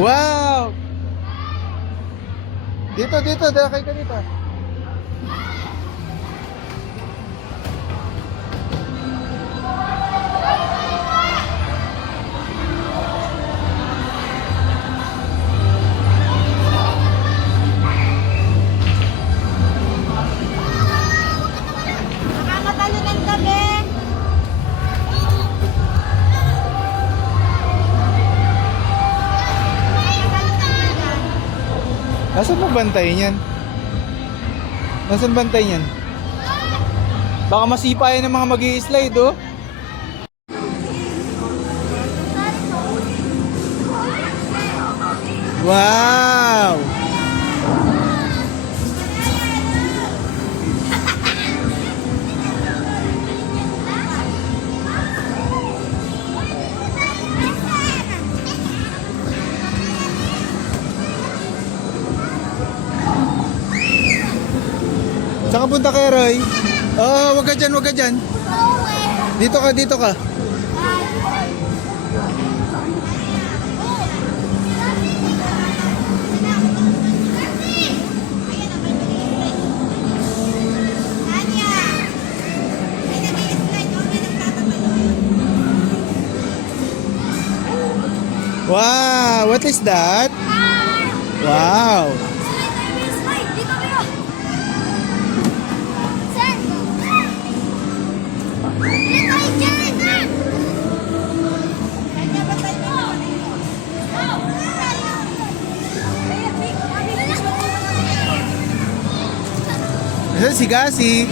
Wow! Dito, dakay ka dito. Nakakatalunan kami. Nasaan ba bantay niyan? Nasaan bantay niyan? Baka masipa yan ng mga mag-i-slide, oh. Wow! Saan ka punta kay Roy? Oh, wag ka dyan, wag ka dyan. Dito ka, dito ka. Wow, what is that? Wow. Ayan si Gasi.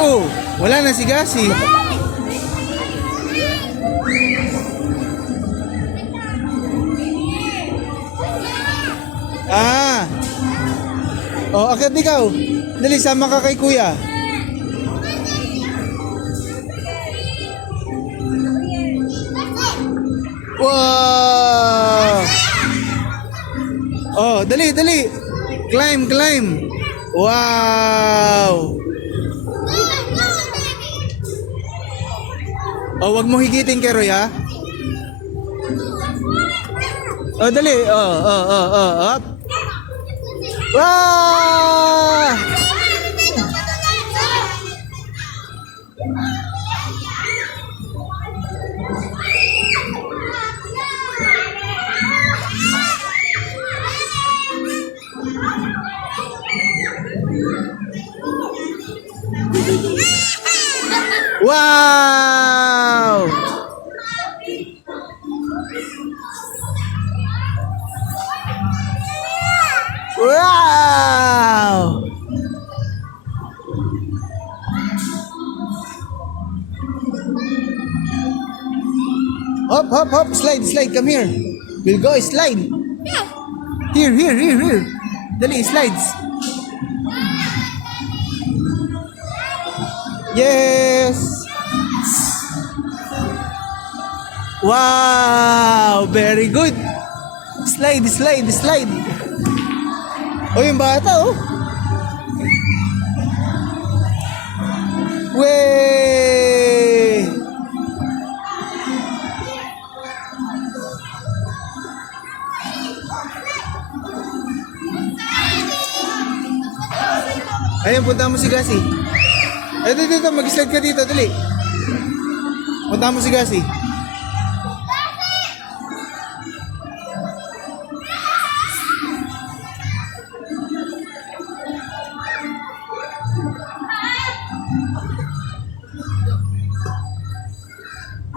Oh, wala na si Gasi. Ah. Oh, akit ikaw. Dali, sama ka kay kuya. Wow! Oh, dali, dali. Climb, climb. Wow! Oh, wag mo higitin kay Roy, ha? Oh, dali. Up. Wow! Wow! Wow! Hop, hop, hop. Slide, slide. Come here. We'll go slide. Here. Dali, slides. Yes. Wow, very good. Slide, slide, slide. Oh, yung bata, oh. Wey! Ayun, punta mo si Gasi. Ay, dito, mag-slide ka dito, dali. Punta mo si Gasi.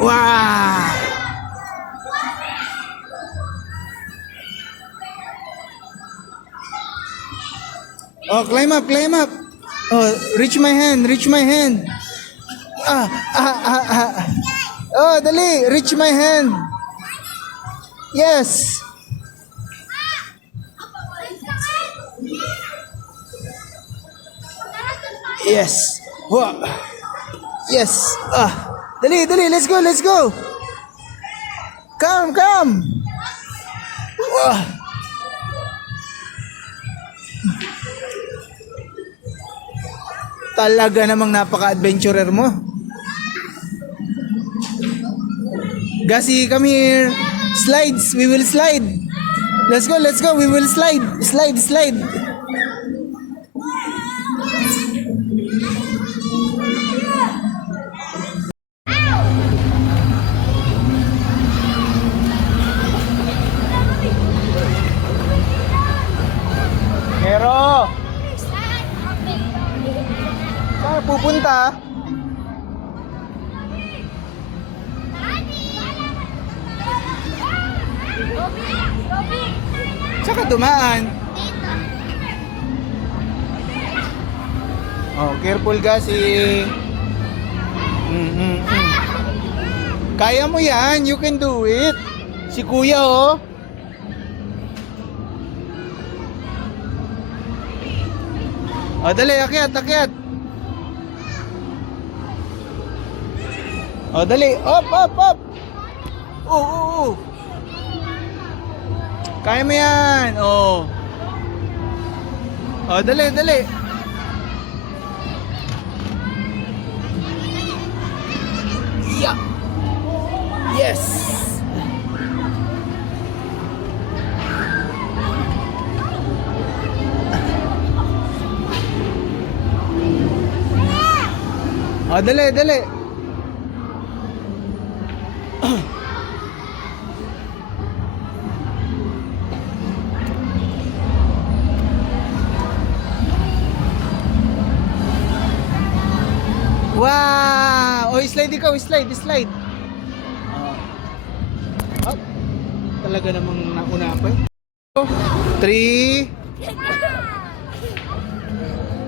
Wow! Oh, climb up, climb up. Oh, reach my hand, reach my hand. Oh, dali, reach my hand. Yes. Yes. Wow. Yes. Dali, dali, let's go, let's go. Come! Wah. Talaga namang napaka-adventurer mo. Gasi, come here. Slides, we will slide. Let's go, we will slide. Slide. Pero, saan pupunta? Saan ka dumaan? Oh, careful kasi. Kaya mo yan, you can do it. Si kuya oh. Oh, dali, akyat. Oh, dali, up. Oo. Kaya mo yan, oh. Oh, dali. Yeah. Yes. Oh, dali. Wow! Oh, slide ikaw, slide. Oh. Talaga namang nauna ako eh. 3.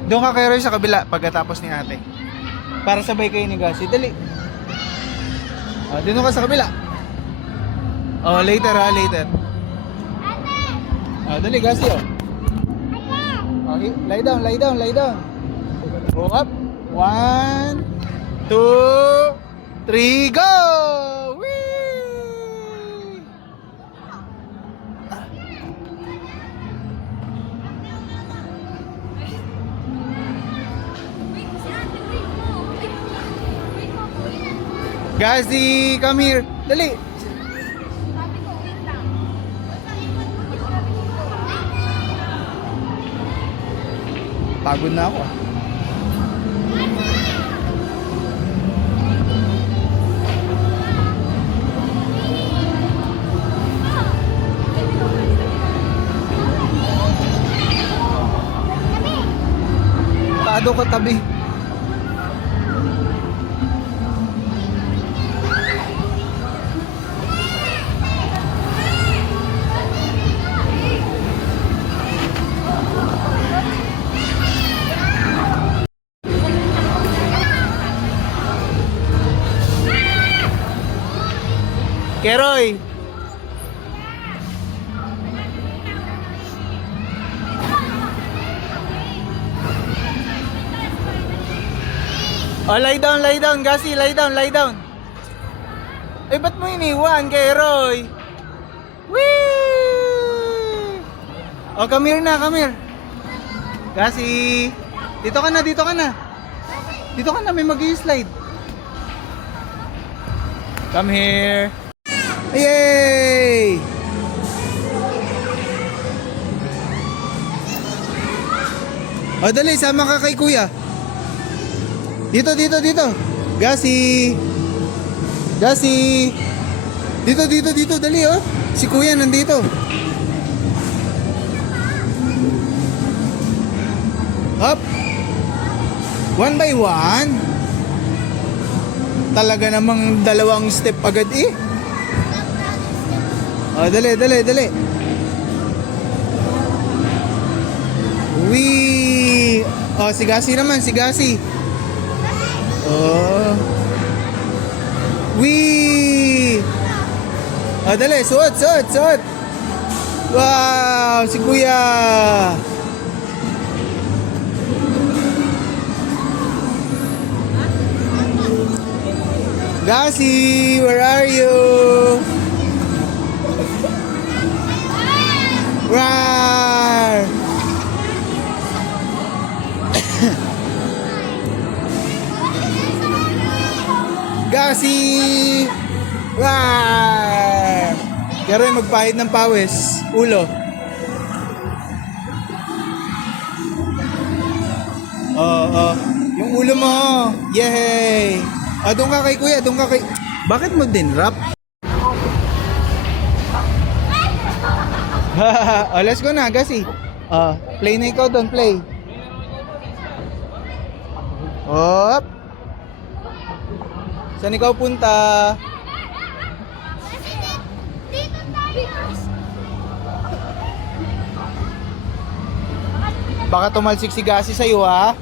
Doon ka kay Roy sa kabila pagkatapos ni ate. Para sabay kayo ni Gasi. Dali. Oh, dito ka sa kabila. Oh, later. Oh, dali Gasi oh. Okay, lie down. Go up. 1, 2, 3, go! Whee! Gazi, come here. Dali. Pagod na ako. Taado ka tabi. Keroy. Oh, lie down, Gasi, lie down. Eh, ba't mo iniwan, Keroy? Whee! Oh, come here. Gasi. Dito ka na. Dito ka na, may mag-i-slide. Come here. Yay! O dali, sama ka kay kuya. Dito. Gasi. Dito, dali oh. Si kuya nandito. Up. 1 by 1. Talaga namang dalawang step agad eh. Oh, dali. Wee! Oh, si Gasi naman, Oh. Wee! Oh, dali, suot. Wow, si Kuya. Gasi, where are you? Pero magpahid ng pawis. Ulo. Oo. Yung ulo mo. Yay! Doon ka kay kuya, doon ka kay... Bakit mo din rap? Let's go na, Gasi. Play na ikaw doon, play. Hop. Saan ikaw punta? Dito tayo. Baka tumalsik si Gasi sa'yo, ha?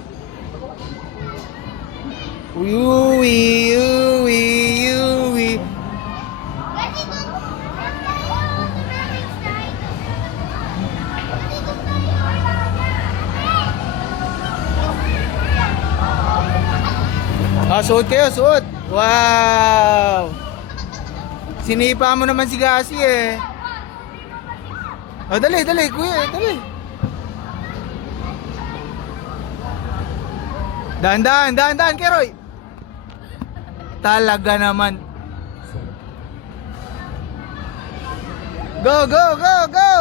Uwi, uwi, uwi. Suot kayo, suot. Wow! Sinipa mo naman si Gasi eh. Dali, dali, kuya, dali. Dahan-dahan, dahan-dahan, Keroy. Talaga naman. Go, go, go, go!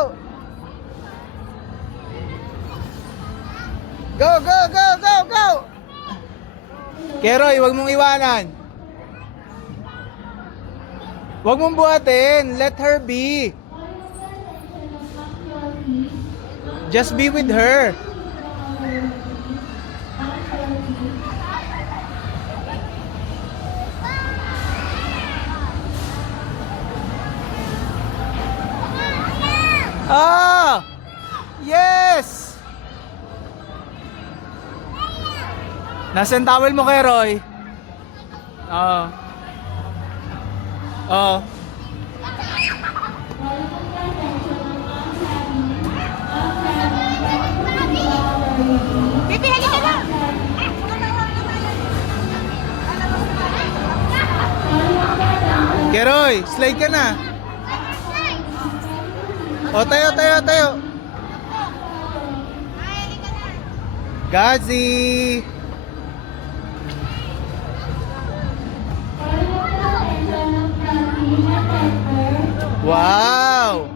Go, go, go, go, go! Keroy, wag mong iwanan. Wag mong buhatin. Let her be. Just be with her. Yes! Nasaan towel mo, Keroy? Oo. Bibi, halika na. Keroy, slide ka na. Tayo, tayo, tayo. Gazi! Wow!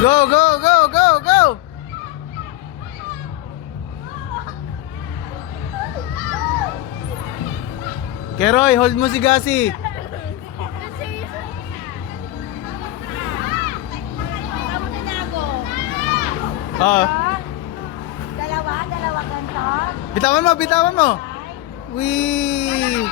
Go, go, go, go, go! Keroy, hold mo si Gasi. Dalawa ganto. Bitawan mo, bitawan mo. Wee!